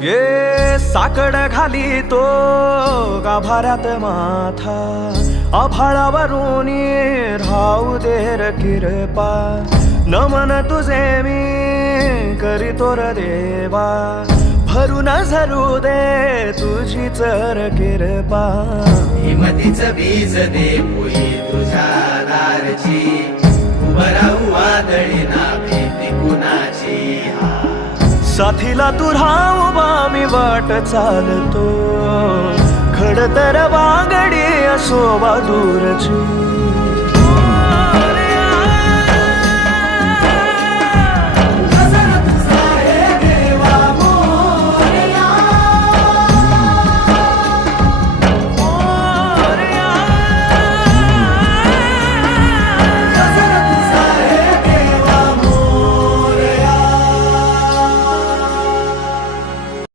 ये साकड घाली तो गाभाऱ्यात माथा, आभाळावरून राहू दे र किरपा, नमन तुझे मी करीतो र देवा, भरून झरू दे तुझी चर किरपा. हिमतीचं बीज दे पोई तुझ्या दारची, उभं राहू वादळी ना भीती कुणाची. साथीला तू राहू मी वाट चालतो, खडतर वागडी असो दूरची.